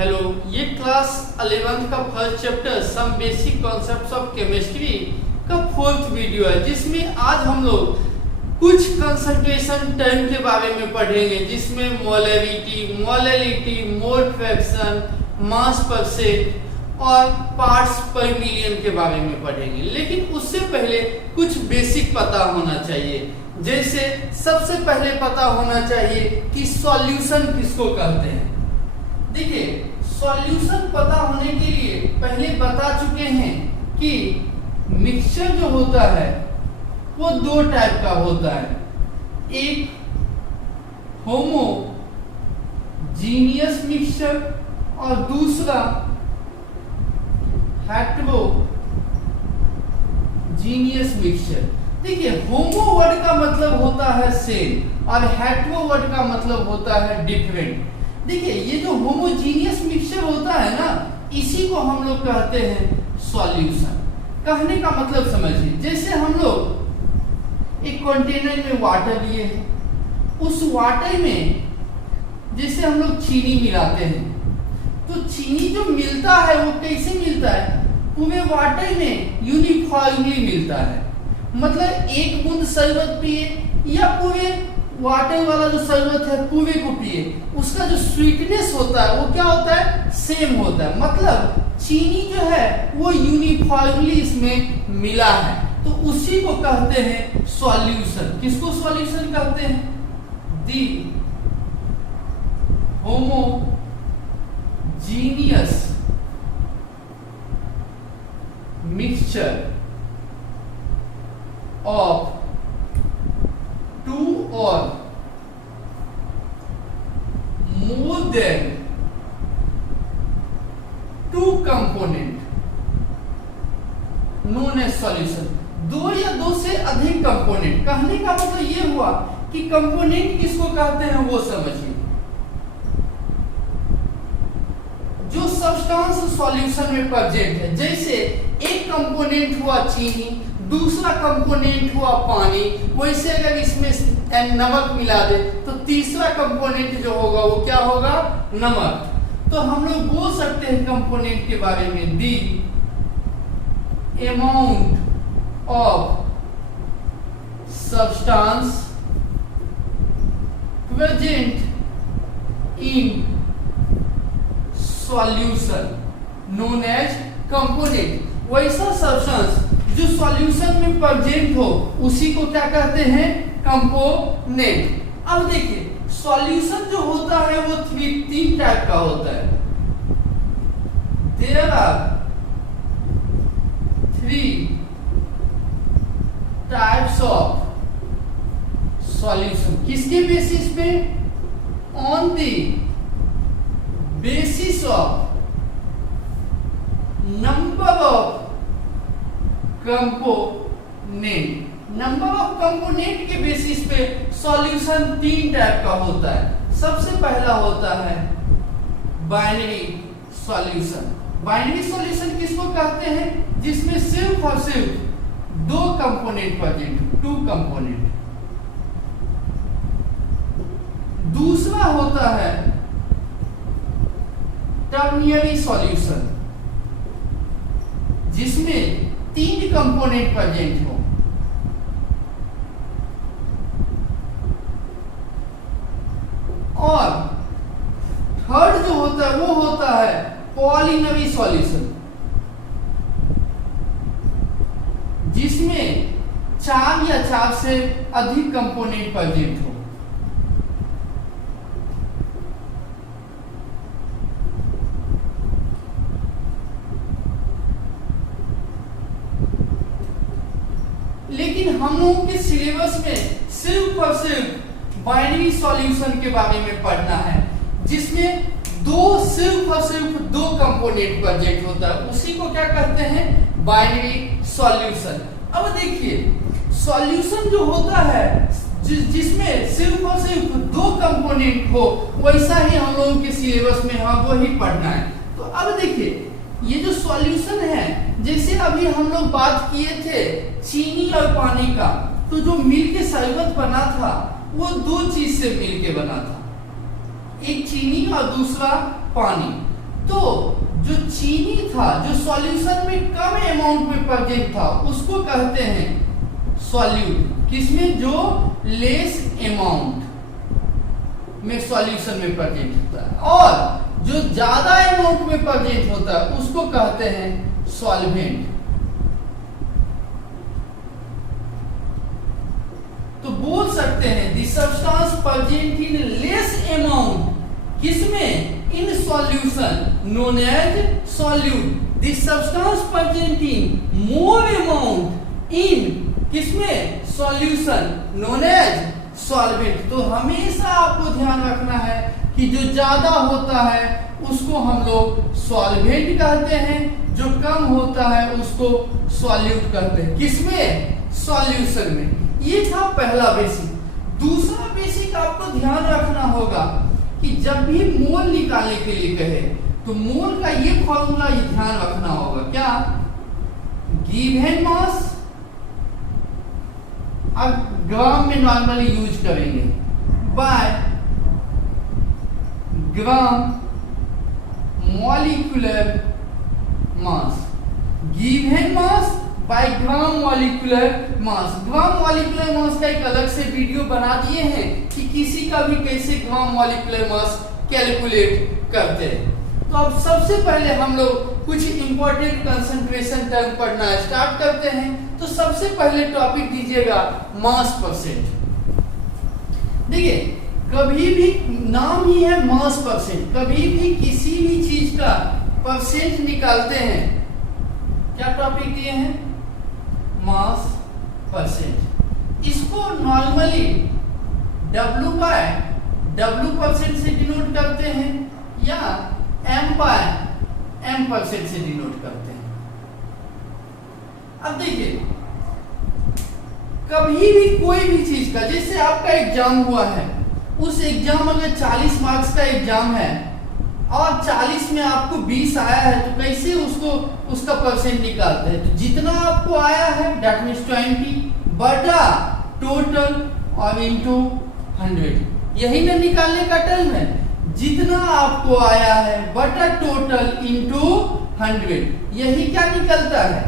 Hello, ये class 11th का first chapter some basic concepts of chemistry का fourth video है, जिसमें आज हम लोग कुछ कंसंट्रेशन टर्म के बारे में पढ़ेंगे, जिसमें मोलरिटी, मोलैलिटी, मोल फ्रैक्शन, मास परसेंट और पार्ट्स पर मिलियन के बारे में पढ़ेंगे। लेकिन उससे पहले कुछ बेसिक पता होना चाहिए। जैसे सबसे पहले पता होना चाहिए कि सॉल्यूशन किसको कहते हैं। देखिए, सॉल्यूशन पता होने के लिए पहले बता चुके हैं कि मिक्सचर जो होता है वो दो टाइप का होता है, एक होमोजीनियस मिक्सचर और दूसरा हेटेरोजीनियस मिक्सचर। देखिए, होमो वर्ड का मतलब होता है सेम और हेटेरो वर्ड का मतलब होता है डिफरेंट। देखिए, ये जो होमोजीनियस मिक्सचर होता है ना, इसी को हम लोग कहते हैं सॉल्यूशन। कहने का मतलब समझिए, जैसे हम लोग एक कंटेनर में वाटर लिए हैं, उस वाटर में जैसे हम लोग चीनी मिलाते हैं, तो चीनी जो मिलता है वो कैसे मिलता है, पूरे वाटर में यूनिफॉर्मली मिलता है। मतलब एक बूंद शरबत पिए या पूरे वाटर वाला जो शरबत है पूरे को पिए, उसका जो स्वीटनेस होता है वो क्या होता है, सेम होता है। मतलब चीनी जो है वो यूनिफॉर्मली इसमें मिला है, तो उसी को कहते हैं सॉल्यूशन। किसको सॉल्यूशन कहते हैं? The homogeneous mixture of two or more than two component known as solution। दो या दो से अधिक कंपोनेंट। कहने का मतलब ये हुआ कि कंपोनेंट किसको कहते हैं वो समझिए। जो सब्सटेंस सॉल्यूशन में प्रेजेंट है, जैसे एक कंपोनेंट हुआ चीनी, दूसरा कंपोनेंट हुआ पानी, वैसे अगर इसमें नमक मिला दे तो तीसरा कंपोनेंट जो होगा वो क्या होगा, नमक। तो हम लोग बोल सकते हैं कंपोनेंट के बारे में, the amount of substance present in solution known as component. वैसा सब्सटेंस जो सॉल्यूशन में प्रेजेंट हो उसी को क्या कहते हैं, कंपोनेंट। अब देखिए, सॉल्यूशन जो होता है वो तीन टाइप का होता है। There are three types of solution. किसके बेसिस पे? On the basis of number of component. Number of component के बेसिस पे सॉल्यूशन तीन टाइप का होता है। सबसे पहला होता है बाइनरी सॉल्यूशन। बाइनरी सॉल्यूशन किसको कहते हैं? जिसमें सिर्फ और सिर्फ दो कंपोनेंट प्रेजेंट, टू कंपोनेंट। दूसरा होता है टर्मिनरी सॉल्यूशन, जिसमें तीन कंपोनेंट प्रेजेंट हो। और थर्ड जो होता है वो होता है पॉलिनरी सॉल्यूशन, जिसमें चार या चार से अधिक कंपोनेंट प्रेजेंट हो। लेकिन हम लोगों के सिलेबस में सिर्फ और सिर्फ बाइनरी सॉल्यूशन के बारे में पढ़ना है, जिसमें सिर्फ और सिर्फ दो कंपोनेंट प्रेजेंट होता है, उसी को क्या कहते हैं, बाइनरी सॉल्यूशन। अब देखिए, सॉल्यूशन जो होता है जिसमें सिर्फ और सिर्फ दो कंपोनेंट हो, वैसा ही हम लोगों के सिलेबस में वही पढ़ना है। तो अब देखिए, ये जो सॉल्यूशन है, जैसे अभी हम लोग बात किए थे चीनी और पानी का, तो जो मिलके शरबत बना था वो दो चीज से मिलके बना था, एक चीनी और दूसरा पानी। तो जो चीनी था, जो सॉल्यूशन में कम अमाउंट में प्रेजेंट था, उसको कहते हैं सॉल्यूट। किसमें? जो लेस अमाउंट में सॉल्यूशन में प्रेजेंट होता है, और जो ज्यादा अमाउंट में प्रेजेंट होता है उसको कहते हैं सॉल्वेंट। तो बोल सकते हैं the substance present in less amount, किसमें? In solution known as solute. The substance present in more amount in, किसमें? Solution known as solvent. तो हमेशा आपको ध्यान रखना है कि जो ज्यादा होता है उसको हम लोग सॉल्वेंट कहते हैं, जो कम होता है उसको सॉल्यूट कहते हैं। किसमें? सॉल्यूशन में। ये था पहला बेसिक। दूसरा बेसिक आपको ध्यान रखना होगा कि जब भी मोल निकालने के लिए कहे तो मोल का ये फॉर्मूला ध्यान रखना होगा। क्या? गिवन मास, अब ग्राम में नॉर्मली यूज करेंगे, by gram molecular mass. Given mass by gram molecular mass. Gram molecular mass का एक अलग से वीडियो बना दिए हैं कि किसी का भी कैसे ग्राम मॉलिक्यूलर मास कैलकुलेट करते हैं। तो अब सबसे पहले हम लोग कुछ इंपॉर्टेंट कंसंट्रेशन टर्म पढ़ना स्टार्ट करते हैं। तो सबसे पहले टॉपिक दीजिएगा मास परसेंट। देखिए, कभी भी नाम ही है मास परसेंट, कभी भी किसी भी चीज का परसेंट निकालते हैं, क्या टॉपिक दिए हैं? मास परसेंट। इसको नॉर्मली W परसेंट से डिनोट करते हैं या M परसेंट से डिनोट करते हैं। अब देखिए, कभी भी कोई भी चीज का, जैसे आपका एग्जाम हुआ है, उस एग्जाम अगर 40 मार्क्स का एग्जाम है और 40 में आपको 20 आया है, तो कैसे उसका परसेंट निकालते हैं? तो जितना आपको आया है दैट मीन्स 20 बटा टोटल और इनटू 100, यही ना निकालने का टर्म है। जितना आपको आया है बटा टोटल इनटू 100, यही क्या निकलता है?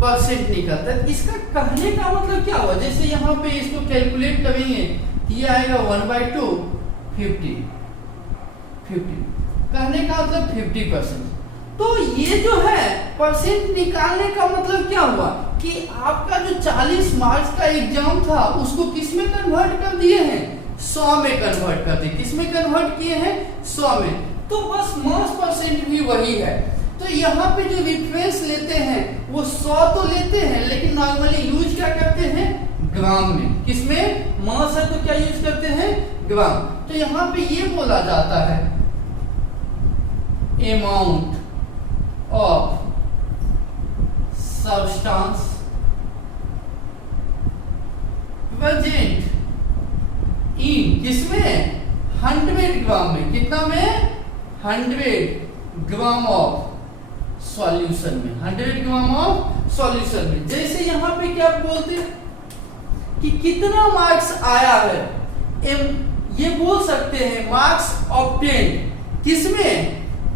परसेंट निकलता है। इसका कहने का मतलब क्या हुआ? जैसे यहाँ पे इसको कैलकुलेट करेंगे, ये आएगा 1/2 50। कहने का मतलब 50%। तो ये जो है परसेंट निकालने का मतलब क्या हुआ कि आपका जो 40 मार्क्स का एग्जाम था उसको किस में कन्वर्ट कर दिए हैं? 100 में कन्वर्ट कर दिए। किस में कन्वर्ट किए हैं? 100 में। तो बस मास परसेंट भी वही है। तो यहाँ पे जो रेफरेंस लेते हैं वो 100 तो लेते हैं, लेकिन नॉर्मली यूज क्या करते हैं? ग्राम में। किसमें? मास है तो क्या यूज करते हैं? ग्राम। तो यहाँ पे ये बोला जाता है amount of substance present in, किसमें? 100 ग्राम में। कितना में? 100 ग्राम ऑफ सॉल्यूशन में। 100 ग्राम ऑफ सॉल्यूशन में। जैसे यहाँ पे क्या बोलते हैं कि कितना मार्क्स आया है, ये बोल सकते हैं मार्क्स ऑब्टेन्ड, किसमें?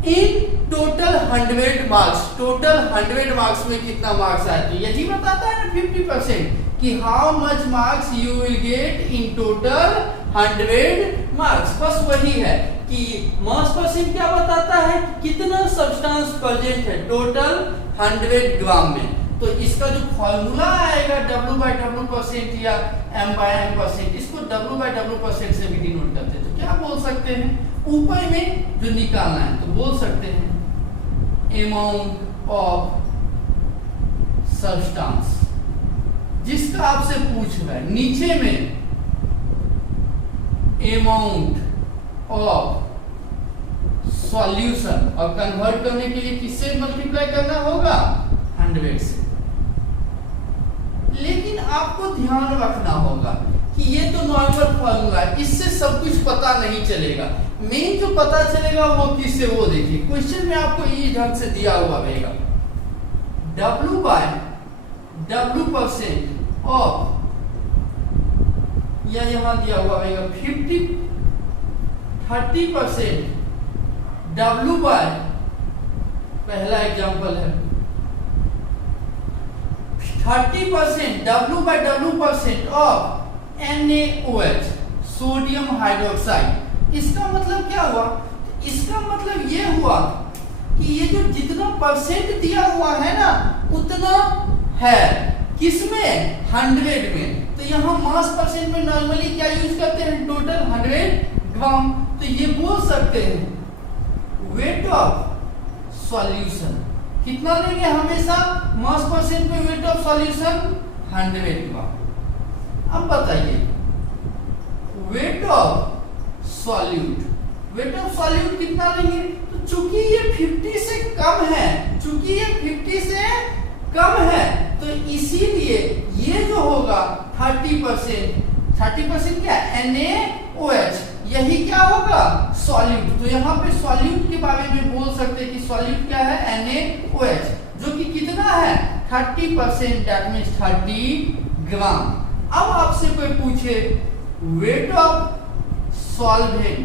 In total 100 marks. Total 100 marks में कितना मार्क्स आया? तो यही बताता है ना 50% कि how much marks you will get in total 100 marks. बस वही है कि मास परसेंट क्या बताता है, कितना सब्सटेंस प्रेजेंट है टोटल 100 ग्राम में। तो इसका जो फॉर्मूला आएगा W/W परसेंट या M/M परसेंट, इसको W/W परसेंट से भी डिनोट करते हैं। तो क्या बोल सकते हैं? ऊपर में जो निकालना है तो बोल सकते हैं अमाउंट ऑफ सब्सटेंस, जिसका आपसे पूछ रहा है। नीचे में अमाउंट ऑफ सॉल्यूशन, और कन्वर्ट करने के लिए किससे मल्टीप्लाई करना होगा? 100 से। लेकिन आपको ध्यान रखना होगा कि ये तो नॉर्मल फॉर्मूला है, इससे सब कुछ पता नहीं चलेगा। मेन जो पता चलेगा वो किससे? वो देखिए क्वेश्चन में आपको ये ढंग से दिया हुआ रहेगा, W/W परसेंट ऑफ, या यहां दिया हुआ रहेगा 30% W/W पहला एग्जांपल है 30% W/W% of NaOH sodium hydroxide. इसका मतलब क्या हुआ? इसका मतलब ये हुआ कि ये जो जितना परसेंट दिया हुआ है ना उतना है, किसमें? 100 में। तो यहाँ मास परसेंट में नॉर्मली क्या यूज करते हैं? टोटल 100 ग्राम। तो ये बोल सकते हैं वेट ऑफ सॉल्यूशन कितना लेंगे हमेशा? मास परसेंट में वेट ऑफ सॉल्यूशन 100 ग्राम। अब बताइए weight of solute, weight of solute कितना लेंगे? तो चूंकि ये 50 से कम है, चूंकि ये 50 से कम है तो इसीलिए ये जो होगा 30% क्या? NaOH, यही क्या होगा? सॉल्यूट। तो यहाँ पे सॉल्यूट के बारे में बोल सकते हैं कि सॉल्यूट क्या है? NaOH, जो कि कितना है? 30%, दैट मीन्स 30 ग्राम। अब आपसे कोई पूछे weight of solvent,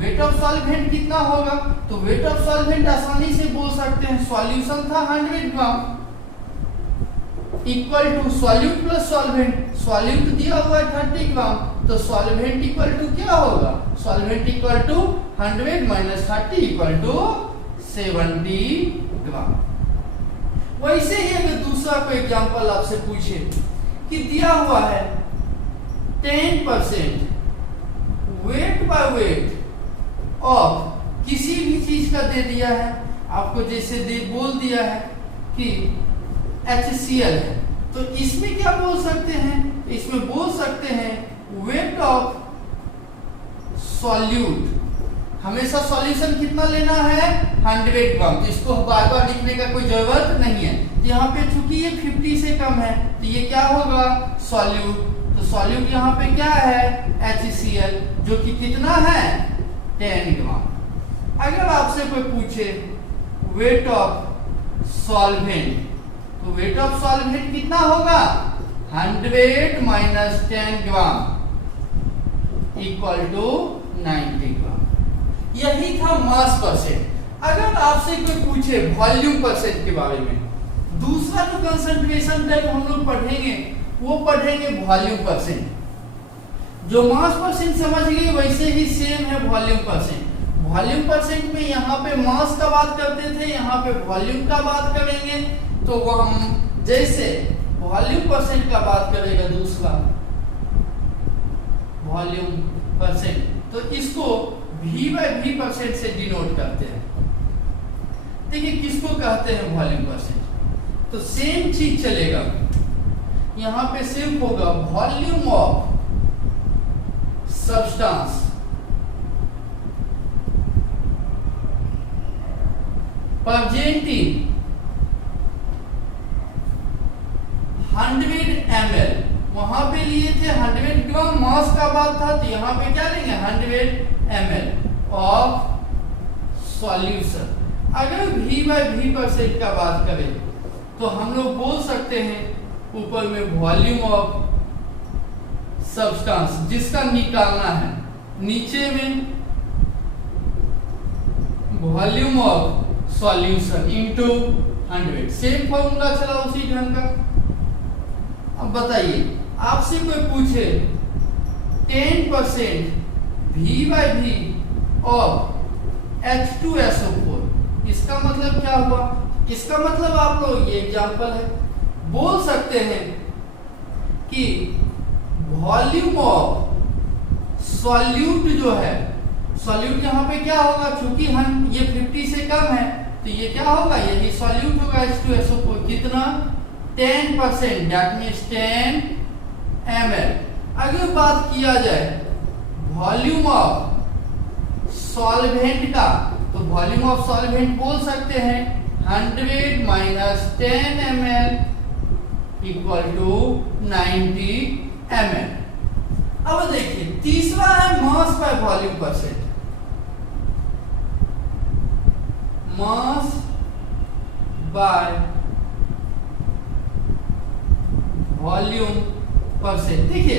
weight of solvent कितना होगा? तो वेट ऑफ सॉल्वेंट आसानी से बोल सकते हैं सॉल्यूशन था 100 gram equal to solute plus solvent. Solute दिया हुआ है 30 ग्राम, तो सॉल्वेंट इक्वल टू क्या होगा? Solvent equal to 100 minus 30 equal to 70 gram. वैसे ही अगर दूसरा कोई एग्जांपल आपसे पूछे कि दिया हुआ है 10% वेट बाय वेट ऑफ किसी भी चीज का दे दिया है आपको, जैसे बोल दिया है कि HCl है, तो इसमें क्या बोल सकते हैं? इसमें बोल सकते हैं वेट ऑफ सॉल्यूट। हमेशा सॉल्यूशन कितना लेना है? 100 ग्राम। तो इसको बार बार लिखने का कोई जरूरत नहीं है। तो यहाँ पे चूंकि ये 50 से कम है तो ये क्या होगा? सॉल्यूट। तो सॉल्यूट यहाँ पे क्या है? HCl, जो कि कितना है? 10 ग्राम। अगर आपसे कोई पूछे वेट ऑफ सॉल्वेंट, तो वेट ऑफ सॉल्वेंट कितना होगा? 100 माइनस 10 ग्राम इक्वल टू 90 ग्राम। यही था मास परसेंट। अगर आपसे कोई पूछे वॉल्यूम परसेंट के बारे में, दूसरा जो कंसंट्रेशन टाइप हम लोग पढ़ेंगे वो पढ़ेंगे वॉल्यूम परसेंट। जो मास परसेंट समझ गए वैसे ही सेम है वॉल्यूम परसेंट। वॉल्यूम परसेंट में यहाँ पे मास का बात करते थे, यहाँ पे वॉल्यूम का बात करेंगे। तो वो हम जैसे वॉल्यूम परसेंट का बात करेगा दूसरा वॉल्यूम परसेंट, तो इसको V/V% से डिनोट करते हैं। देखिए किसको कहते हैं वॉल्यूम परसेंट? तो सेम चीज चलेगा, यहां पे सिर्फ होगा volume of substance presenting 100 ml। वहां पे लिए थे 100 ग्राम, मास का बात था, तो यहाँ पे क्या लेंगे? 100 ml ऑफ सॉल्यूशन। अगर V/V% का बात करें तो हम लोग बोल सकते हैं ऊपर में वॉल्यूम ऑफ सब्सटेंस जिसका निकालना है, नीचे में volume of solution into 100। Same formula चला उसी ढंग का। अब बताइए आपसे कोई पूछे 10% V/V ऑफ H2SO4, इसका मतलब क्या हुआ? इसका मतलब आप लोग, ये एग्जांपल है, बोल सकते हैं कि वॉल्यूम ऑफ सॉल्यूट जो है, सॉल्यूट यहाँ पे क्या होगा? चूंकि हम ये 50 से कम है तो ये क्या होगा? यही सॉल्यूट होगा H2SO4। कितना? 10%, दैट मीन्स 10 ml। अगर बात किया जाए वॉल्यूम ऑफ सॉल्वेंट का, तो वॉल्यूम ऑफ सॉल्वेंट बोल सकते हैं 100 minus 10 ml equal to 90 ml। अब देखिए तीसरा है mass by volume percent. Mass by volume percent. देखिए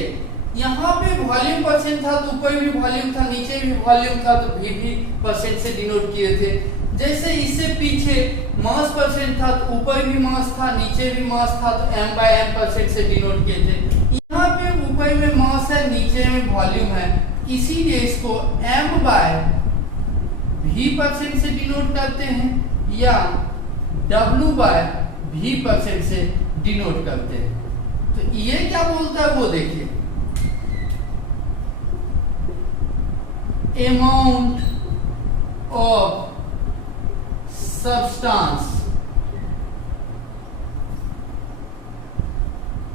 यहाँ पे वॉल्यूम परसेंट था तो ऊपर भी वॉल्यूम था, नीचे भी वॉल्यूम था, तो V/V% से डिनोट किए थे। जैसे इससे पीछे मास परसेंट था तो ऊपर भी मास था नीचे भी मास था, तो m/m% से डिनोट किए थे। यहाँ पे ऊपर में मास है नीचे में वॉल्यूम है, इसीलिए इसको m/v% से डिनोट करते हैं या w/v% से डिनोट करते हैं। तो ये क्या बोलता है वो देखिए, amount of substance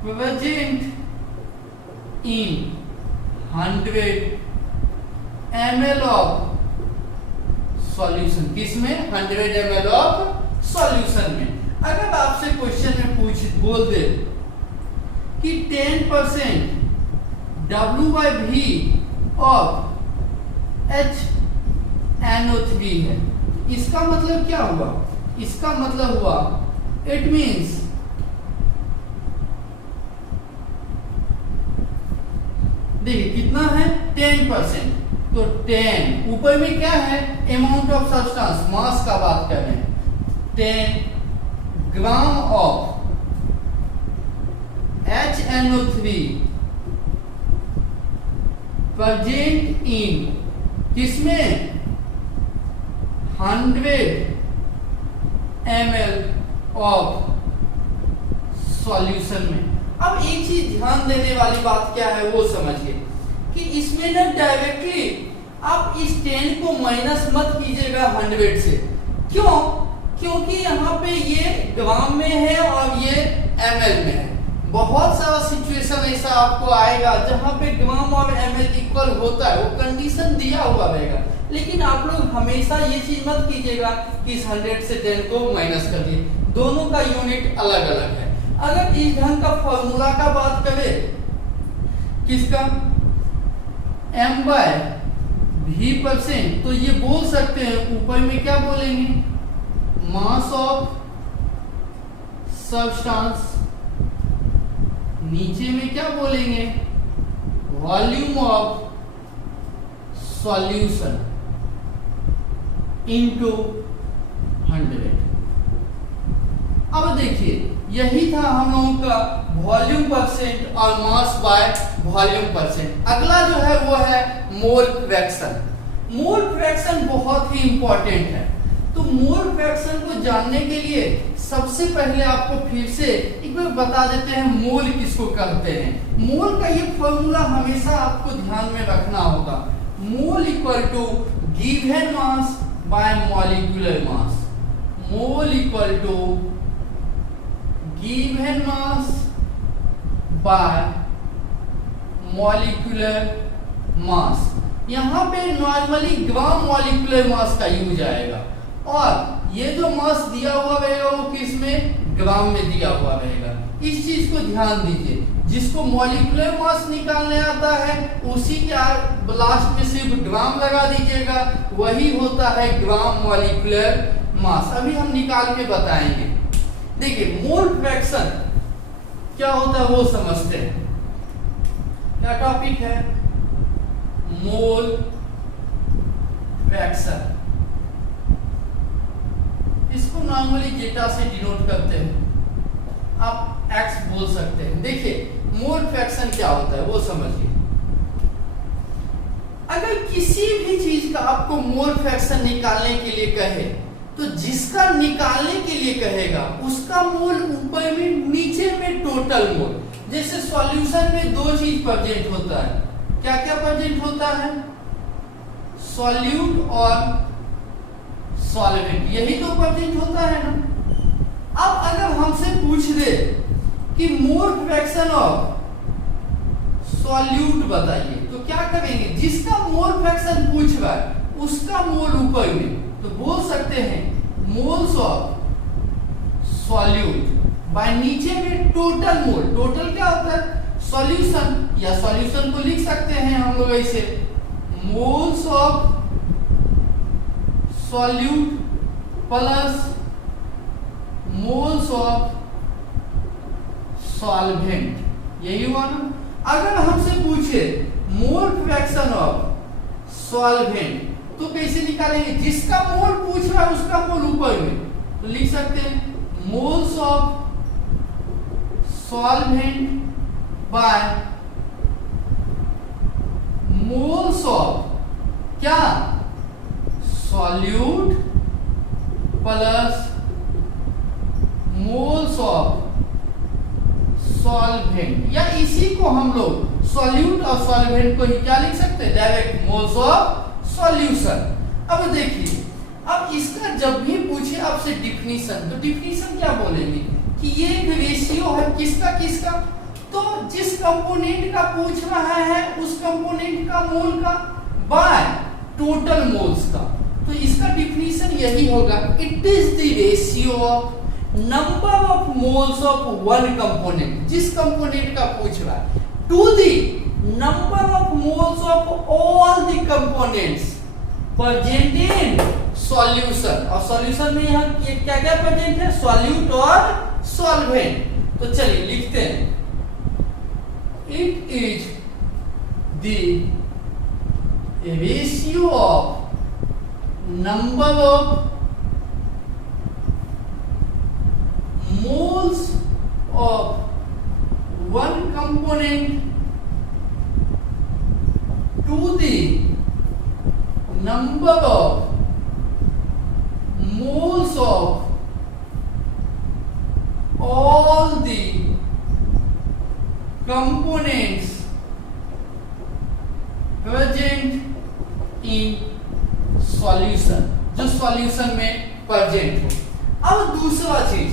present in 100 ml of solution। किसमें? 100 ml of solution में। अगर आपसे क्वेश्चन में बोल दे कि 10% W/V of HNO3 है, इसका मतलब क्या हुआ? इसका मतलब हुआ इट मीन्स देखिए कितना है 10%, तो 10 ऊपर में क्या है? अमाउंट ऑफ सब्सटेंस, मास का बात कर रहे हैं। 10 gram of HNO3 present in किसमें? 100 ml ऑफ सॉल्यूशन में। अब एक चीज ध्यान देने वाली बात क्या है वो समझिए कि इसमें ना डायरेक्टली आप इस 10 को माइनस मत कीजिएगा 100 से। क्यों? क्योंकि यहाँ पे ये ग्राम में है और ये ml में है। बहुत सारा सिचुएशन ऐसा आपको आएगा जहां पे ग्राम और ml इक्वल होता है, वो कंडीशन दिया हुआ रहेगा, लेकिन आप लोग हमेशा ये चीज मत कीजिएगा कि इस 100 से 10 को माइनस कर दिए, दोनों का यूनिट अलग अलग है। अगर इस ढंग का फॉर्मूला का बात करें किसका? m/v%, तो ये बोल सकते हैं ऊपर में क्या बोलेंगे? मास ऑफ सब्सटेंस, नीचे में क्या बोलेंगे? Volume of solution into 100। अब देखिए यही था हम लोगों का वॉल्यूम परसेंट और मास बाय वॉल्यूम परसेंट। अगला जो है वो है मोल फ्रैक्शन। मोल फ्रैक्शन बहुत ही इंपॉर्टेंट है। तो मोल फ्रैक्शन को जानने के लिए सबसे पहले आपको फिर से एक बार बता देते हैं मोल किसको कहते हैं। मोल का ये फॉर्मूला हमेशा आपको ध्यान में रखना होगा। Mole equal to given mass by molecular mass. Mole equal to given mass by molecular mass. यहाँ पे नॉर्मली ग्राम मॉलिक्यूलर मास का यूज आएगा और ये जो मास दिया हुआ रहेगा वो किस में? ग्राम में दिया हुआ रहेगा। इस चीज को ध्यान दीजिए। जिसको मॉलिक्यूलर मास निकालने आता है उसी के लास्ट में सिर्फ ग्राम लगा दीजिएगा, वही होता है ग्राम मॉलिक्यूलर मास। अभी हम निकाल के बताएंगे। देखिए मोल फ्रैक्शन क्या होता है वो समझते हैं। क्या टॉपिक है? Mole fraction. इसको नॉर्मली जेटा से डिनोट करते हैं, आप एक्स बोल सकते हैं। देखिए मोल फ्रैक्शन क्या होता है वो समझिए। अगर किसी भी चीज का आपको मोल फ्रैक्शन निकालने के लिए कहे तो जिसका निकालने के लिए कहेगा उसका मोल ऊपर में नीचे में टोटल मोल। जैसे सॉल्यूशन में दो चीज प्रेजेंट होता है। क्या क्या प्रेजेंट होता है? सॉल्यूट और सॉल्वेंट, यही तो प्रेजेंट होता है ना। अब अगर हमसे पूछ दे कि मोल फ्रैक्शन ऑफ सॉल्यूट बताइए तो क्या करेंगे? जिसका मोल फ्रैक्शन पूछ रहा है उसका मोल ऊपर में, तो बोल सकते हैं मोल्स ऑफ सॉल्यूट बाय नीचे में टोटल मोल। टोटल क्या होता है? सॉल्यूशन, या सॉल्यूशन को लिख सकते हैं हम लोग ऐसे moles of solute plus moles of solvent, यही हुआ ना। अगर हमसे पूछे मोल फ्रैक्शन ऑफ सॉल्वेंट तो कैसे निकालेंगे, जिसका मोल पूछ रहा है उसका मोल ऊपर में, तो लिख सकते हैं moles of solvent by moles of क्या solute plus moles of solvent, या इसी को हम लोग सॉल्यूट और सॉल्वेंट को ही क्या लिख सकते हैं, डायरेक्ट मोल्स ऑफ सॉल्यूशन। अब देखिए, अब इसका जब भी पूछे आपसे डिफिनीशन, तो डिफिनीशन क्या बोलेंगे कि ये एक रेशियो है किसका किसका, तो जिस कंपोनेंट का पूछ रहा है उस कंपोनेंट का मोल का बाय टोटल मोल्स का। तो इसका डिफिनीशन यही होगा, it is the ratio of number of moles of one component, जिस कंपोनेंट का पूछ रहा है, to the number of moles of all the components present in solution. और सॉल्यूशन में यहाँ क्या क्या प्रेजेंट है, सॉल्यूट और सॉल्वेंट। तो चलिए लिखते हैं, it is the ratio of number of moles of one component to the number of moles of all the components present in solution, जो सॉल्यूशन में प्रेजेंट हो। अब दूसरा चीज,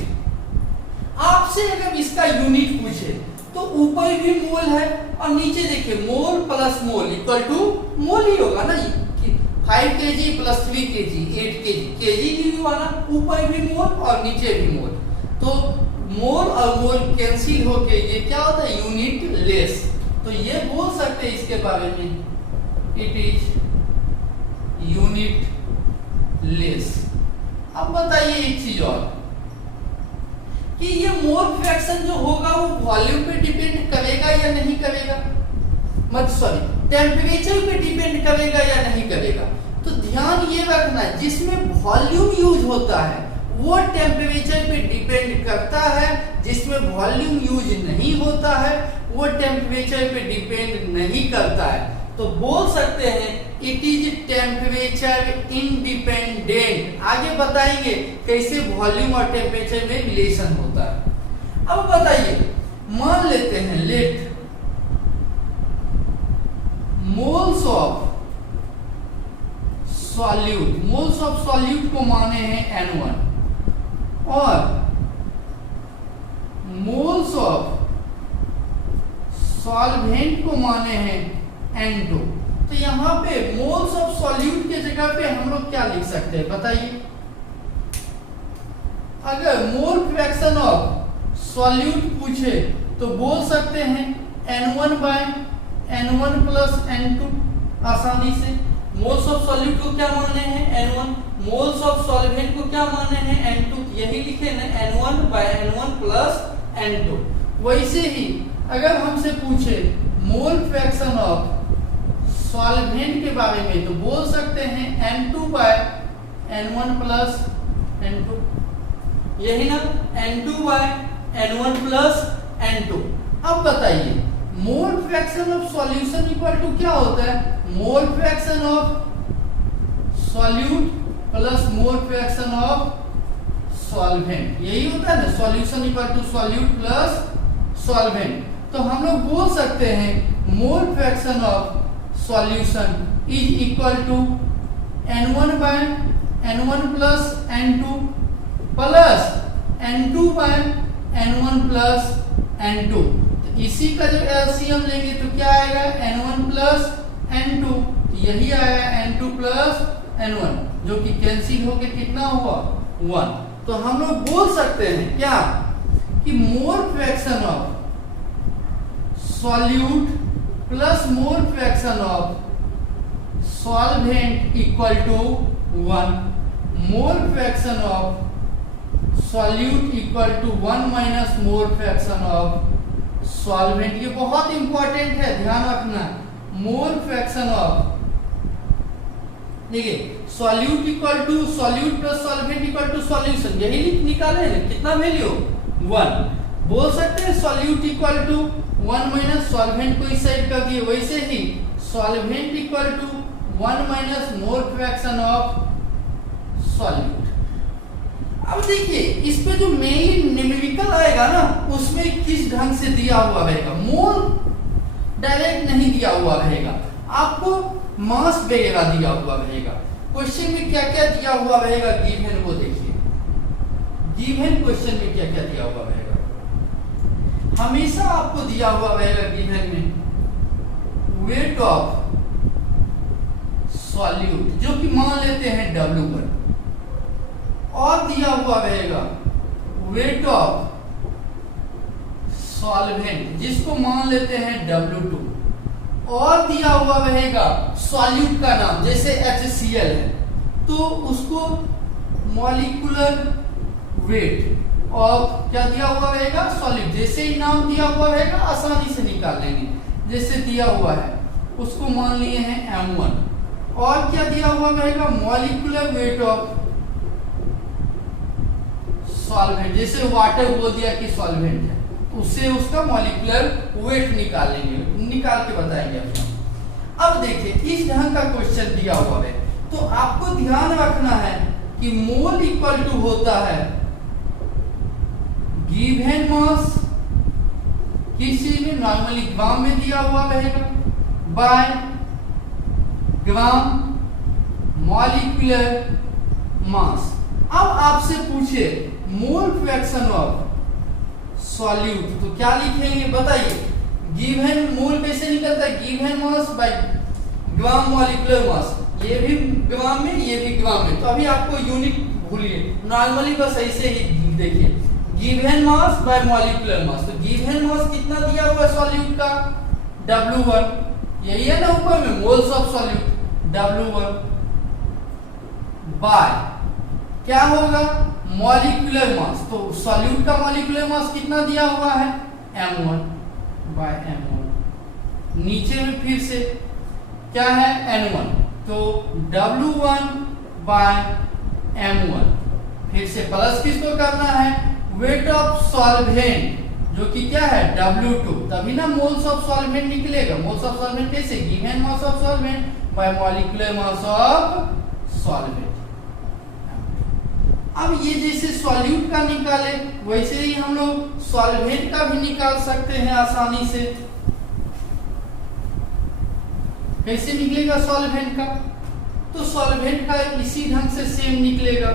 आपसे अगर इसका यूनिट पूछे तो ऊपर भी मोल है और नीचे देखिए मोल प्लस मोल इक्वल टू मोल ही होगा ना, 5 kg plus 3 kg 8 kg, kg ही हुआ ना, ऊपर भी मोल और नीचे भी मोल। तो मोल और मोल कैंसिल होके ये क्या होता है, यूनिट लेस। तो ये बोल सकते हैं इसके बारे में, इट इज यूनिट लेस। अब बताइए एक चीज और, कि ये मोल फ्रैक्शन जो होगा वो वॉल्यूम पे डिपेंड करेगा या नहीं करेगा, टेम्परेचर पे डिपेंड करेगा या नहीं करेगा। तो ध्यान ये रखना, जिसमें वॉल्यूम यूज होता है वो टेम्परेचर पे डिपेंड करता है, जिसमें वॉल्यूम यूज नहीं होता है वो टेम्परेचर पे डिपेंड नहीं करता है। तो बोल सकते हैं इट इज टेम्परेचर इंडिपेंडेंट। आगे बताएंगे कैसे वॉल्यूम और टेम्परेचर में रिलेशन होता है। अब बताइए, मान लेते हैं let moles of solute, moles of solute को माने हैं N1 और मोल्स ऑफ सॉल्वेंट को माने हैं N2। तो यहाँ पे मोल्स ऑफ सॉल्यूट के जगह पे हम लोग क्या लिख सकते हैं बताइए, अगर मोल फ्रैक्शन ऑफ सॉल्यूट पूछे तो बोल सकते हैं N1 by N1 plus N2 आसानी से। मोल्स ऑफ सॉल्यूट को क्या माने हैं N1, मोल्स ऑफ सॉल्वेंट को क्या माने हैं N2, यही लिखे ना N1 by N1 plus N2। वैसे ही अगर हमसे पूछे मोल फ्रैक्शन ऑफ सॉल्वेंट के बारे में तो बोल सकते हैं N2 by N1 plus N2, यही ना N2 by N1 plus N2। अब बताइए mole fraction of solution equal to क्या होता है, mole fraction of solute plus mole fraction of solvent, यही होता है ना, solution equal to solute plus solvent. तो हम लोग बोल सकते हैं mole fraction of solution is equal to N1 by N1 plus N2 plus N2 by N1 plus N2। तो इसी का जब एलसीएम लेंगे तो क्या आएगा N1 प्लस N2, तो यही आएगा N2 प्लस N1, जो कि कैंसिल होके कितना हुआ 1। तो हम लोग बोल सकते हैं क्या कि mole fraction of solute plus mole fraction of solvent equal to 1, mole fraction of solute equal to 1 minus mole fraction of solvent. ये बहुत इंपॉर्टेंट है, ध्यान रखना, मोल फ्रैक्शन ऑफ देखिए solute equal to solute plus solvent equal to solution, यही निकाले हैं कितना वैल्यू 1। बोल सकते हैं solute equal to 1 minus solvent को इस साइड कर दिए, वैसे ही solvent equal to 1 minus mole fraction of solute. अब देखिए इस पे जो मेनली न्यूमेरिकल आएगा ना उसमें किस ढंग से दिया हुआ रहेगा, मोल डायरेक्ट नहीं दिया हुआ रहेगा, आपको मास वगैरह दिया हुआ रहेगा। क्वेश्चन में क्या क्या दिया हुआ रहेगा गिवन, वो देखिए गिवन क्वेश्चन में क्या क्या दिया हुआ रहेगा। हमेशा आपको दिया हुआ रहेगा गिवन में वेट ऑफ सॉल्यूट जो कि मान लेते हैं W1, और दिया हुआ रहेगा वेट ऑफ सॉल्वेंट जिसको मान लेते हैं W2, और दिया हुआ रहेगा सॉल्यूट का नाम, जैसे HCl है तो उसको मॉलिक्यूलर वेट, और क्या दिया हुआ रहेगा सॉल्यूट, जैसे ही नाम दिया हुआ रहेगा आसानी से निकाल लेंगे। जैसे दिया हुआ है उसको मान लिए हैं M1, और क्या दिया हुआ रहेगा मॉलिक्यूलर वेट ऑफ सॉल्वेंट, जैसे वाटर बोल दिया कि सॉल्वेंट है उससे उसका मॉलिक्यूलर वेट निकालेंगे, निकाल के बताएंगे आपको। अब देखिए इस ढंग का क्वेश्चन दिया हुआ है तो आपको ध्यान रखना है कि मोल इक्वल टू होता है गिवन मास, किसी में नॉर्मली ग्राम में दिया हुआ रहेगा, बाय ग्राम मॉलिक्यूलर मास। अब आपसे पूछे मोल फ्रैक्शन ऑफ सॉल्यूट तो क्या लिखेंगे बताइए, गिवन मोल कैसे निकलता है, given mass by gram molecular मास, ये भी ग्राम में ये भी ग्राम में, तो अभी आपको यूनिट भूलिए, नॉर्मली बस ऐसे ही देखिए गिवन मास बाय मॉलिक्यूलर मास। तो गिवन मास कितना दिया हुआ है सॉल्यूट का W1, यही है ना ऊपर में moles of solute W1 bye क्या होगा मॉलिक्यूलर मास, तो सॉल्यूट का मॉलिक्यूलर मास कितना दिया हुआ है M1 बाय M1, नीचे में फिर से क्या है N1, तो W1 बाय M1, फिर से प्लस किसको करना है वेट ऑफ सॉल्वेंट जो कि क्या है W2, तभी ना मोल्स ऑफ सॉल्वेंट निकलेगा। मोल्स ऑफ सॉल्वेंट कैसे, given mass of solvent bye molecular mass of solvent. अब ये जैसे सॉल्यूट का निकाले वैसे ही हम लोग सॉल्वेंट का भी निकाल सकते हैं आसानी से। कैसे निकलेगा सॉल्वेंट का, तो सॉल्वेंट का इसी ढंग से सेम निकलेगा।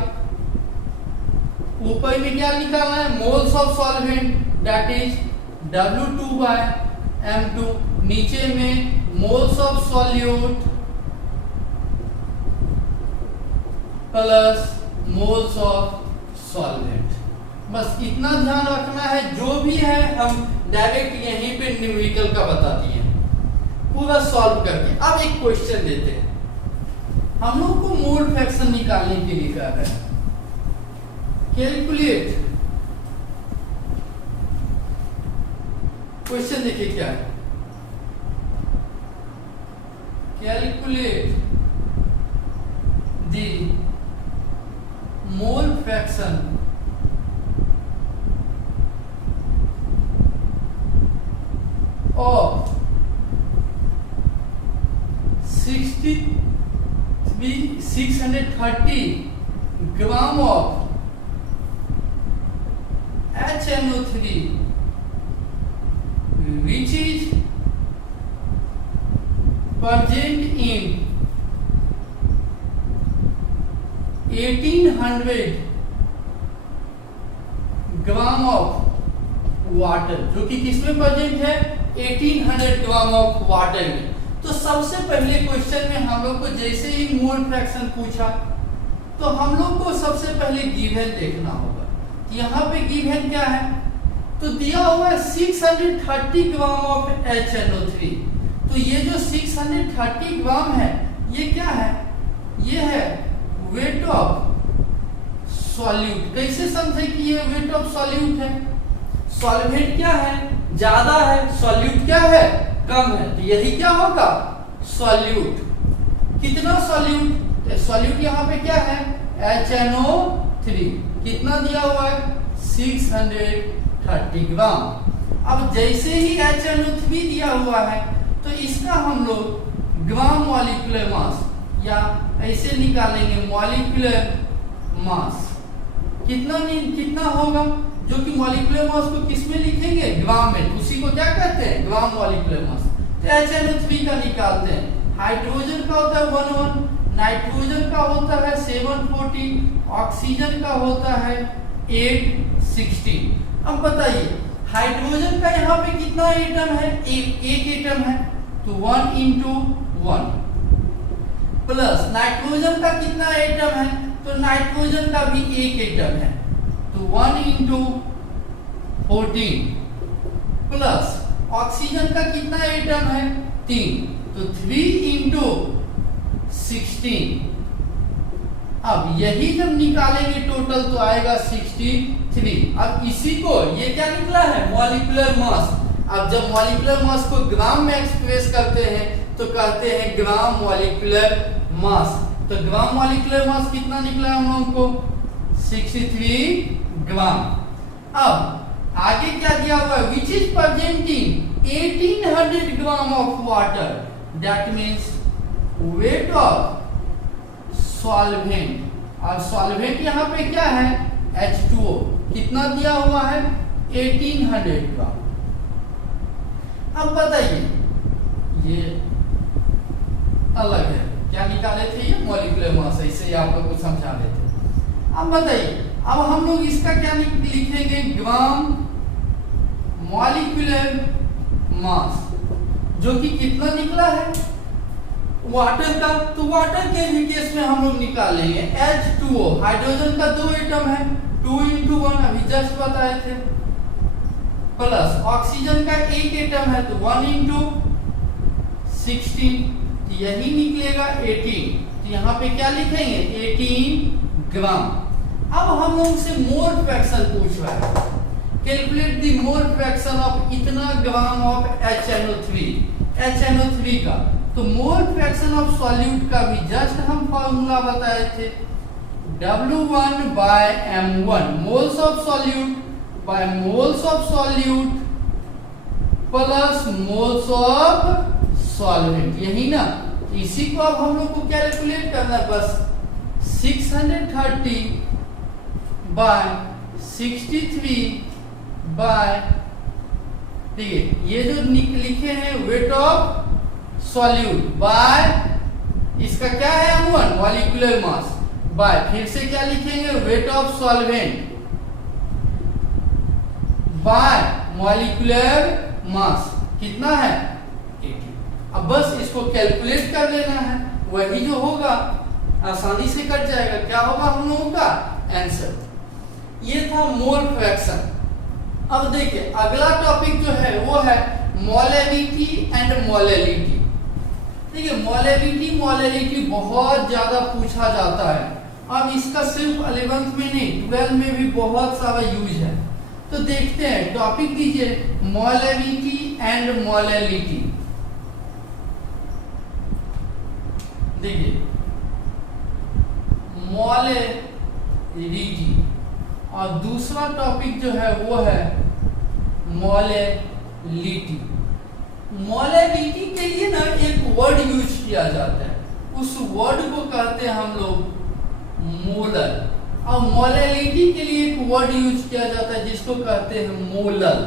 ऊपर में क्या निकालना है moles of solvent that is W2 by M2, नीचे में moles of solute plus moles of solvent. बस इतना ध्यान रखना है, जो भी है हम डायरेक्ट यहीं पे न्यूमेरिकल का बता दिए पूरा सॉल्व करके। अब एक क्वेश्चन देते हैं, हम लोग को मोल फ्रैक्शन निकालने के लिए कहा है कैलकुलेट। क्वेश्चन देखिए क्या है, calculate the mole fraction of 630 gram of HNO3 which is present in 1800 gram of water, जो कि किसमें प्रेजेंट है 1800 ग्राम ऑफ वाटर में। तो सबसे पहले क्वेश्चन में हम लोग को जैसे ही मोल फ्रैक्शन पूछा तो हम लोग को सबसे पहले गिवन देखना होगा। यहाँ पे गिवन क्या है, तो दिया हुआ है 630 ग्राम ऑफ HNO3। तो ये जो 630 ग्राम है ये क्या है, ये है वेट ऑफ सॉल्यूट। कैसे समझे कि ये वेट ऑफ सॉल्यूट है, सॉल्वेंट क्या है ज्यादा है, सॉल्यूट क्या है कम है, तो यही क्या होगा सॉल्यूट। कितना सॉल्यूट, सॉल्यूट यहाँ पे क्या है HNO3 कितना दिया हुआ है 630 ग्राम। अब जैसे ही HNO3 दिया हुआ है तो इसका हम लोग ग्राम मॉलिक्यूलर मास या ऐसे निकालेंगे मॉलिक्यूलर मास कितना होगा, जो कि मॉलिक्यूलर मास को किस में लिखेंगे ग्राम में, उसी को क्या कहते हैं ग्राम मॉलिक्यूलर मास। तो HNO3 का निकालते हैं। हाइड्रोजन का होता है 11, नाइट्रोजन का होता है 740, ऑक्सीजन का होता है 816। अब बताइए हाइड्रोजन का यहाँ पे कितना एटम है, एक एटम है, तो 1 into 1 प्लस नाइट्रोजन का कितना एटम है, तो नाइट्रोजन का भी एक एटम है, तो 1 into 14 प्लस ऑक्सीजन का कितना एटम है 3, तो 3 into 16। अब यही जब निकालेंगे टोटल तो आएगा 63। अब इसी को ये क्या निकला है मॉलिक्यूलर मास। अब जब मॉलिक्यूलर मास को ग्राम में एक्सप्रेस करते हैं तो कहते हैं ग्राम मॉलिक्यूलर मास। तो ग्राम मॉलिक्यूलर मास कितना निकला हम लोगों को 63 ग्राम। अब आगे क्या दिया हुआ है which is presenting 1800 gram of water, that means weight of solvent. और सॉल्वेंट यहाँ पे क्या है H2O, कितना दिया हुआ है 1800 ग्राम। अब बताइए ये अलग है, क्या निकाले थे ये मॉलिक्यूलर मास, ऐसे ही आप लोग को समझा देते। अब बताइए अब हम लोग इसका क्या लिखेंगे ग्राम मॉलिक्यूलर मास, जो कि कितना निकला है वाटर का। तो वाटर के भी केस में हम लोग निकालेंगे H2O, हाइड्रोजन का 2 एटम है 2 into 1 अभी जस्ट बताए थे, प्लस ऑक्सीजन का 1 एटम है तो 1 into 16, तो यही निकलेगा 18। तो यहाँ पे क्या लिखेंगे 18 ग्राम। अब हम लोग से मोल फ्रैक्शन पूछ रहा है, calculate the mole fraction of इतना ग्राम ऑफ HNO3 का। तो मोल फ्रैक्शन ऑफ सॉल्यूट का भी जस्ट हम फॉर्मूला बताए थे W1 by M1, moles of solute bye moles of solute plus moles of solvent, यही ना। इसी को अब हम लोग को कैलकुलेट करना है, बस 630 बाय 63 बाय, ठीक है ये जो लिखे हैं वेट ऑफ सॉल्यूट बाय इसका क्या है M1 मॉलिक्यूलर मास, बाय फिर से क्या लिखेंगे weight of solvent bye molecular मास, कितना है 80। अब बस इसको कैलकुलेट कर लेना है, वही जो होगा आसानी से कट जाएगा। क्या होगा हम लोगों का आंसर। ये था मोल फ्रैक्शन। अब देखिए अगला टॉपिक जो है वो है मोलैलिटी एंड मोलैलिटी। देखिए मोलैलिटी बहुत ज्यादा पूछा जाता है। अब इसका सिर्फ 11th में नहीं 12th में भी बहुत सारा यूज है। तो देखते हैं टॉपिक दीजिए मोलैलिटी एंड मोलैलिटी। देखिए मोलैलिटी और दूसरा टॉपिक जो है वो है मोलैलिटी। मोलैलिटी के लिए ना एक वर्ड यूज किया जाता है, उस वर्ड को कहते हैं हम लोग मोलर। और मोलैलिटी के लिए एक वर्ड यूज किया जाता है जिसको कहते हैं मोलर।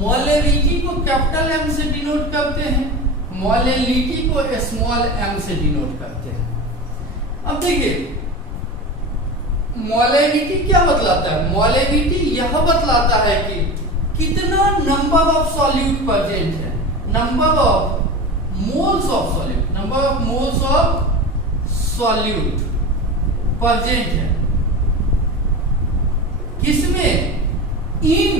मोलैलिटी को कैपिटल M से डिनोट करते हैं, मोलैलिटी को स्मॉल m से डिनोट करते हैं। अब देखिए मोलैलिटी क्या बतलाता है, मोलैलिटी यह बतलाता है कि कितना नंबर ऑफ सॉल्यूट प्रेजेंट है, number of moles of solute, number of moles of solute present है किसमें इन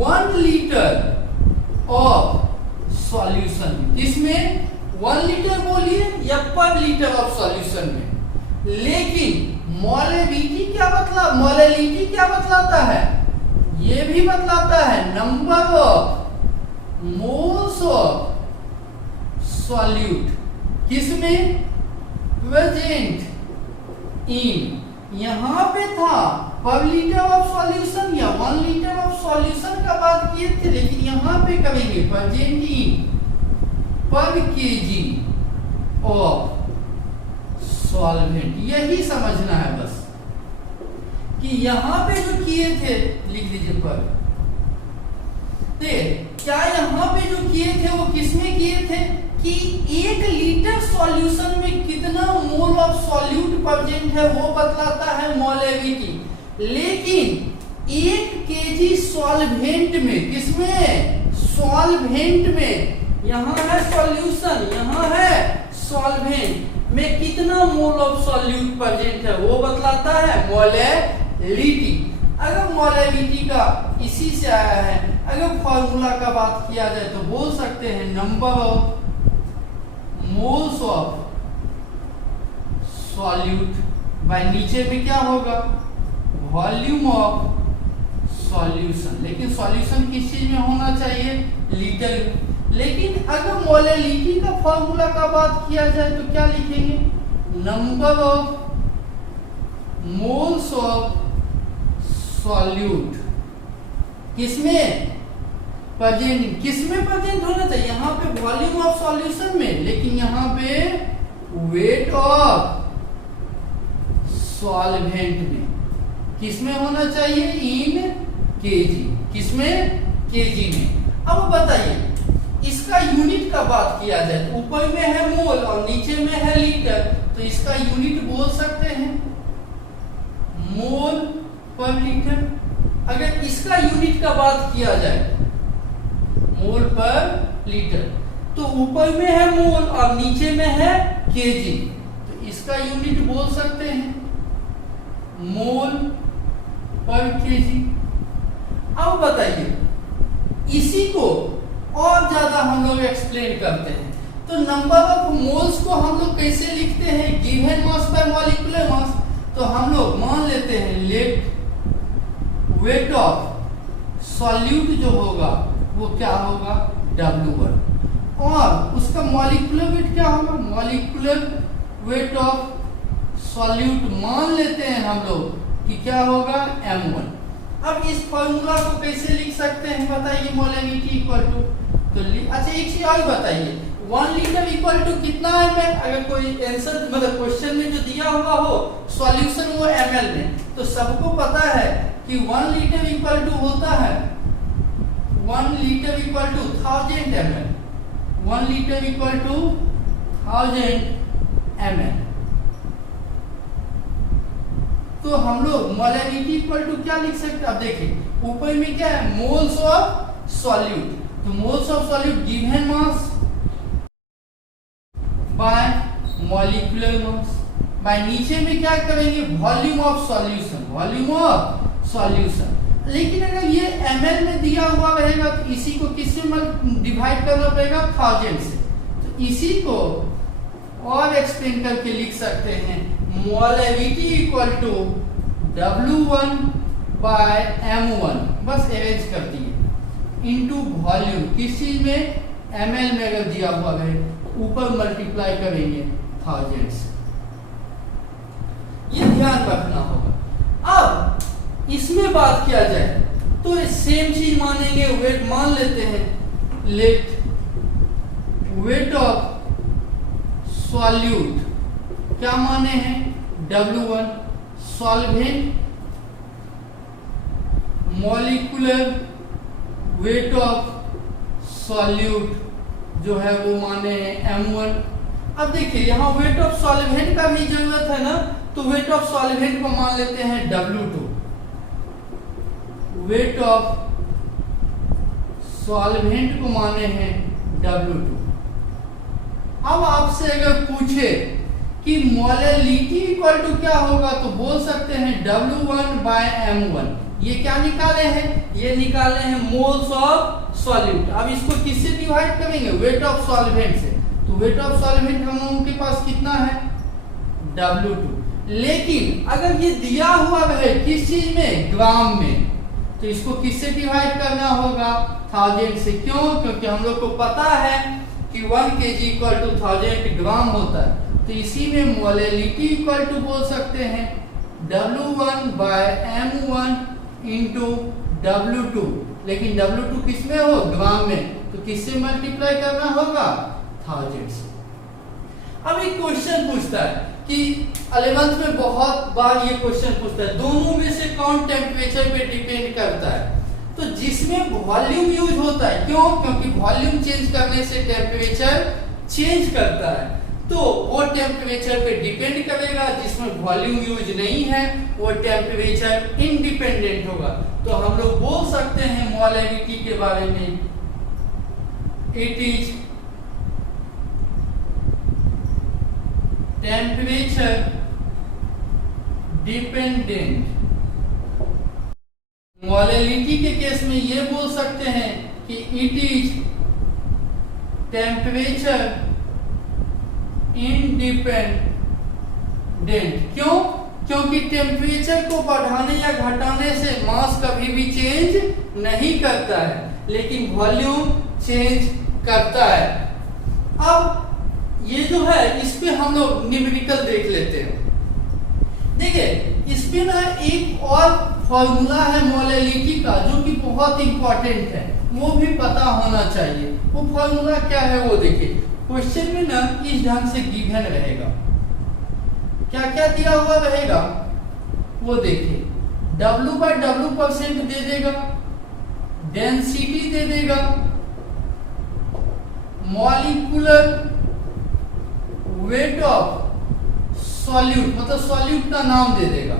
1 लीटर ऑफ सॉल्यूशन। किसमें 1 लीटर बोलिए या पर लीटर ऑफ सॉल्यूशन में। लेकिन मोलैलिटी क्या बतलाता है, ये भी बतलाता है number of moles of solute किसमें प्रेजेंट इन, यहाँ पे था पर लीटर ऑफ सॉल्यूशन या 1 लीटर ऑफ सॉल्यूशन का बात किए थे, लेकिन यहाँ पे करेंगे प्रेजेंट इन पर केजी ऑफ सॉल्वेंट। यही समझना है बस कि यहाँ पे जो किए थे लिख दीजिए पर, क्या यहाँ पे जो किए थे वो किसमें किए थे कि 1 लीटर सॉल्यूशन में कितना मोल ऑफ सॉल्यूट प्रेजेंट है वो बतलाता है मोलेरिटी, लेकिन 1 केजी सॉल्वेंट में, किसमें, सॉल्वेंट में, यहाँ है सॉल्यूशन, यहाँ है सॉल्वेंट में कितना मोल ऑफ सॉल्यूट प्रेजेंट है वो बतलाता है मोलेरिटी। अगर मोलेरिटी का इसी से आया है, अगर फॉर्मूला का बात किया जाए तो बोल सकते हैं number of moles of solute bye नीचे में क्या होगा, वॉल्यूम ऑफ सॉल्यूशन, लेकिन सॉल्यूशन किस चीज में होना चाहिए, लीटर में। लेकिन अगर मोलेरिटी का फॉर्मूला का बात किया जाए तो क्या लिखेंगे, number of moles of solute, किसमें प्रेजेंट, किसमें प्रेजेंट होना चाहिए, यहाँ पे वॉल्यूम ऑफ सॉल्यूशन में, लेकिन यहाँ पे वेट ऑफ सॉल्वेंट में, किसमें होना चाहिए, इन केजी, किसमें, केजी में। अब बताइए इसका यूनिट का बात किया जाए तो ऊपर में है मोल और नीचे में है लीटर, तो इसका यूनिट बोल सकते हैं मोल पर लीटर। अगर इसका यूनिट का बात किया जाए मोल पर लीटर, तो ऊपर में है मोल और नीचे में है केजी, तो इसका यूनिट बोल सकते हैं मोल पर केजी। अब बताइए इसी को और ज्यादा हम लोग एक्सप्लेन करते हैं, तो नंबर ऑफ मोल्स को हम लोग कैसे लिखते हैं, गिवन मास बाय मॉलिक्यूलर मास। तो हम लोग मान लेते हैं लेट वेट ऑफ सॉल्यूट जो होगा वो क्या होगा, W1, और उसका मॉलिक्यूलर वेट क्या होगा, मॉलिक्यूलर वेट ऑफ सॉल्यूट मान लेते हैं हम लोग कि क्या होगा, M1। अब इस फॉर्मूला को कैसे लिख सकते हैं बताइए, मोलेरिटी इक्वल टू, तो अच्छा एक चीज और बताइए, 1 लीटर इक्वल टू कितना ml, अगर कोई आंसर मतलब क्वेश्चन में जो दिया हुआ हो सॉल्यूशन वो ml में, तो सबको पता है कि 1 लीटर इक्वल टू होता है 1 litre equal to 1000 ml, 1 litre equal to 1000 ml। तो हम लोग मोलेरिटी इक्वल टू क्या लिख सकते हैं, अब देखिए ऊपर में क्या है, मोल्स ऑफ सॉल्यूट, तो moles of solute given mass by molecular mass, by नीचे में क्या करेंगे, volume of solution, volume of solution. लेकिन अगर ये ml में दिया हुआ रहेगा तो इसी को किससे डिवाइड करना पड़ेगा, 1000 से, तो इसी को और एक्सप्लेन करके लिख सकते हैं मोलेरिटी equal to W1 bye M1, बस अरेंज कर दिए इनटू वॉल्यूम, किस चीज में, ml में अगर दिया हुआ है ऊपर मल्टीप्लाई करेंगे 1000 से, ये ध्यान रखना होगा। अब इसमें बात किया जाए तो सेम चीज मानेंगे, वेट मान लेते हैं, लेट वेट ऑफ सॉल्यूट क्या माने हैं, W1, solvent molecular weight of solute जो है वो माने हैं M1। अब देखिए यहाँ वेट ऑफ सॉल्वेंट का भी जरूरत है ना, तो वेट ऑफ सॉल्वेंट को मान लेते हैं W2, वेट ऑफ सॉल्वेंट को माने हैं W2। अब आपसे अगर पूछे कि मोलेरिटी इक्वल टू क्या होगा, तो बोल सकते हैं W1 बाय M1। ये क्या निकाले हैं, ये निकाले हैं मोल्स ऑफ सॉल्यूट। अब इसको किससे डिवाइड करेंगे, वेट ऑफ सॉल्वेंट से, तो वेट ऑफ सॉल्वेंट हम लोगों के पास कितना है, W2। लेकिन अगर ये दिया हुआ है किस चीज में, ग्राम में, तो इसको किससे डिवाइड करना होगा, 1000 से। क्यों, क्योंकि हम लोग को पता है कि 1 kg इक्वल टू 1000 ग्राम होता है, तो इसी में मोलैलिटी इक्वल टू बोल सकते हैं W1 bye M1 into W2, लेकिन W2 किस में हो, ग्राम में, तो किससे मल्टीप्लाई करना होगा, 1000 से। अब एक क्वेश्चन पूछता है कि 11th में बहुत बार ये क्वेश्चन पूछता है दोनों में से कौन टेम्परेचर पे डिपेंड करता है। तो जिसमें वॉल्यूम यूज होता है, क्यों, क्योंकि वॉल्यूम चेंज करने से टेम्परेचर चेंज करता है, तो वो टेम्परेचर पे डिपेंड करेगा। जिसमें वॉल्यूम यूज नहीं है वो टेम्परेचर इंडिपेंडेंट होगा। तो हम लोग बोल सकते हैं मोलैलिटी के बारे में, it is temperature dependent. Molality के केस में ये बोल सकते हैं कि इट इज टेम्परेचर इंडिपेंडेंट। क्यों, क्योंकि टेम्परेचर को बढ़ाने या घटाने से मास कभी भी चेंज नहीं करता है, लेकिन वॉल्यूम चेंज करता है। अब ये जो है इस पे हम लोग न्यूमेरिकल देख लेते हैं। देखिए इस पे ना एक और फॉर्मूला है मोलैलिटी का जो कि बहुत इंपॉर्टेंट है, वो भी पता होना चाहिए। वो फॉर्मूला क्या है वो देखिए, क्वेश्चन में ना इस ढंग से गिवन रहेगा, क्या क्या दिया हुआ रहेगा वो देखिए। W/W% दे देगा, डेंसिटी दे देगा, मॉलिक्यूलर वेट ऑफ सॉल्यूट, मतलब सॉल्यूट का नाम दे देगा,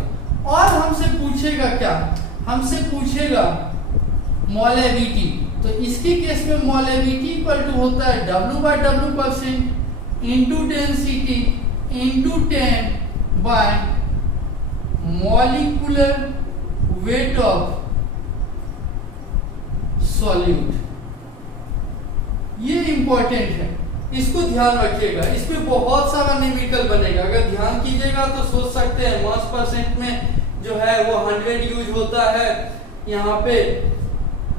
और हमसे पूछेगा क्या, हमसे पूछेगा मोलैलिटी। तो इसके केस में मोलैलिटी इक्वल टू होता है W/W% into density into 10 bye molecular weight of solute. ये इंपॉर्टेंट है, इसको ध्यान रखिएगा। इस पे बहुत सारा न्यूमेरिकल बनेगा, अगर ध्यान कीजिएगा तो सोच सकते हैं मास परसेंट में जो है वो 100 यूज होता है, यहाँ पे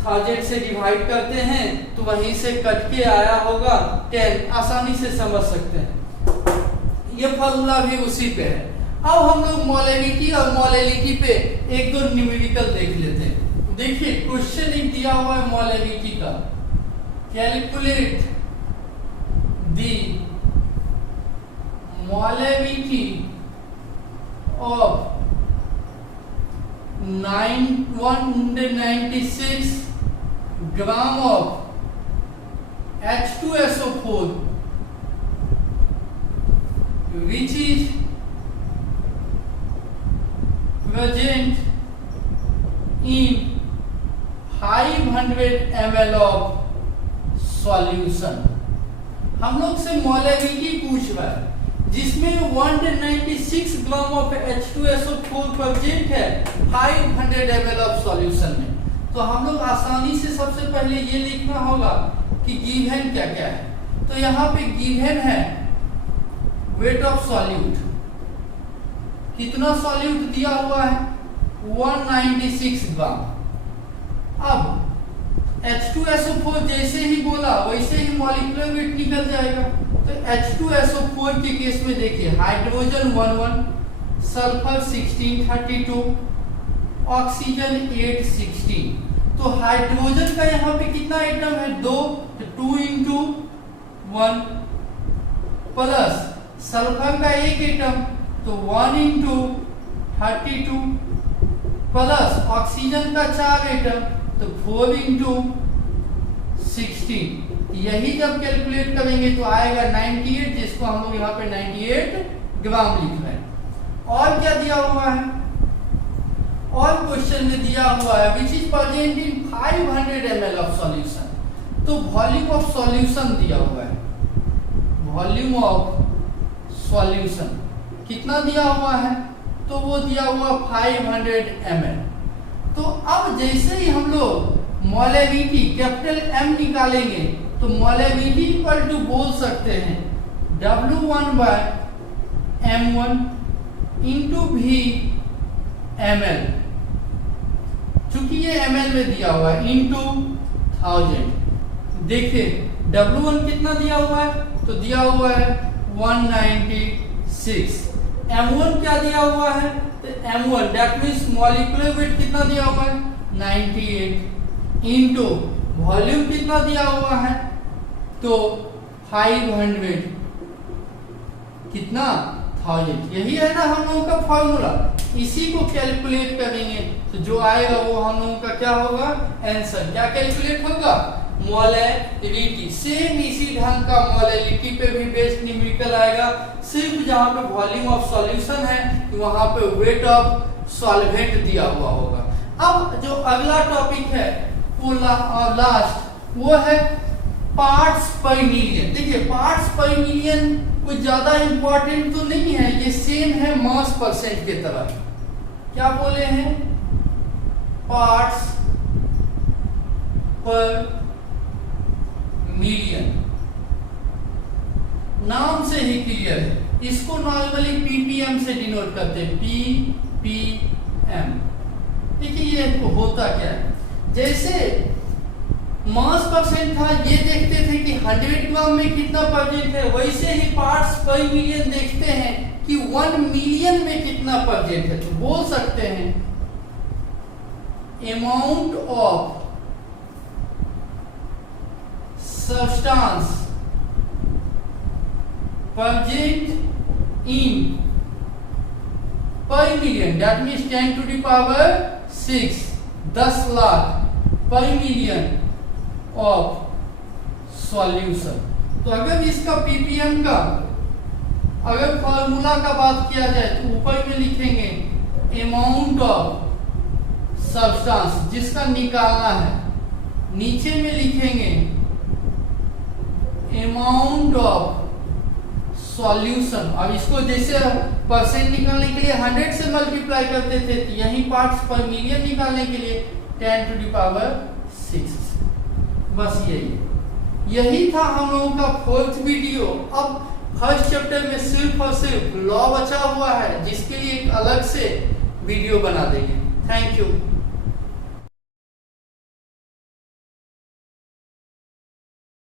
1000 से डिवाइड करते हैं तो वहीं से कट के आया होगा 10, आसानी से समझ सकते हैं। ये फॉर्मूला भी उसी पे है। अब हम लोग मोलैलिटी और मोलैलिटी पे एक दो न्यूमेरिकल देख लेते हैं। देखिए क्वेश्चन एक दिया हुआ है मोलैलिटी का, calculate the molality of 196 gram of H2SO4 which is present in 500 ml of solution। हम लोग से मोलैलिटी पूछ रहा है जिसमें 196 ग्राम ऑफ H2SO4 प्रेजेंट है 500 ml ऑफ सॉल्यूशन में। तो हम लोग आसानी से सबसे पहले ये लिखना होगा कि गिवन क्या क्या है। तो यहाँ पे गिवन है वेट ऑफ सॉल्यूट, कितना सॉल्यूट दिया हुआ है 196 ग्राम। अब H2SO4 जैसे ही बोला वैसे ही मॉलिक्यूलर वेट निकल जाएगा। तो H2SO4 के केस में देखिए हाइड्रोजन 11, सल्फर 16 32, ऑक्सीजन 8 16। तो हाइड्रोजन का यहाँ पे कितना आइटम है 2, तो 2 into 1 प्लस सल्फर का एक आइटम तो 1 into 32 प्लस ऑक्सीजन का 4 आइटम तो 4 into 16। यही जब कैलकुलेट करेंगे तो आएगा 98, जिसको हम लोग यहाँ पे 98 ग्राम लिख रहे हैं। और क्या दिया हुआ है, और क्वेश्चन में दिया हुआ है which is present in 500 ml of solution. तो वॉल्यूम ऑफ सॉल्यूशन दिया हुआ है, वॉल्यूम ऑफ सॉल्यूशन कितना दिया हुआ है, तो वो दिया हुआ 500 ml। तो अब जैसे ही हम लोग मोलैलिटी कैपिटल M निकालेंगे तो मोलैलिटी इक्वल टू बोल सकते हैं W1/M1 इंटू V ml, चूंकि ये ml में दिया हुआ है, इंटू 1000। देखिए W1 कितना दिया हुआ है, तो दिया हुआ है 196। M1 क्या दिया हुआ है, तो M1 that means molecular weight कितना दिया हुआ है 98 इनटू वॉल्यूम कितना दिया हुआ है, तो 500 कितना 1000। यही है ना हम लोगों का फॉर्मूला, इसी को कैलकुलेट करेंगे तो जो आएगा वो हम लोगों का क्या होगा आंसर। क्या कैलकुलेट होगा, मोलैलिटी। सेम इसी ढंग का मोलैलिटी पे भी बेस्ड न्यूमेरिकल आएगा, सिर्फ जहां पे वॉल्यूम ऑफ सॉल्यूशन है वहां पे वेट ऑफ सॉल्वेंट दिया हुआ होगा। अब जो अगला टॉपिक है वो लास्ट वो है पार्ट्स पर मिलियन। देखिए पार्ट्स पर मिलियन कुछ ज्यादा इंपॉर्टेंट तो नहीं है, ये सेम है मास परसेंट के तरह। क्या बोले हैं, पार्ट्स पर मिलियन, नाम से ही क्लियर है। इसको नॉर्मली पीपीएम से डिनोट करते हैं, पीपीएम। देखिए ये होता क्या है, जैसे मास परसेंट था ये देखते थे कि 100 ग्राम में कितना परसेंट है, वैसे ही पार्ट्स पर मिलियन देखते हैं कि 1 मिलियन में कितना परसेंट है। तो बोल सकते हैं amount of substance present in per million, that means 10 to the power 6, 10 lakh per million of solution। तो अगर इसका ppm का अगर फॉर्मूला का बात किया जाए तो ऊपर में लिखेंगे अमाउंट ऑफ सब्सटेंस जिसका निकालना है, नीचे में लिखेंगे अमाउंट ऑफ सॉल्यूशन। अब इसको जैसे परसेंट निकालने के लिए 100 से मल्टीप्लाई करते थे, तो यही पार्ट्स पर मिलियन निकालने के लिए 10 to the power 6। बस यही था हम लोगों का 4th वीडियो। अब फर्स्ट चैप्टर में सिर्फ और सिर्फ लॉ बचा हुआ है, जिसके लिए एक अलग से वीडियो बना देंगे। Thank you.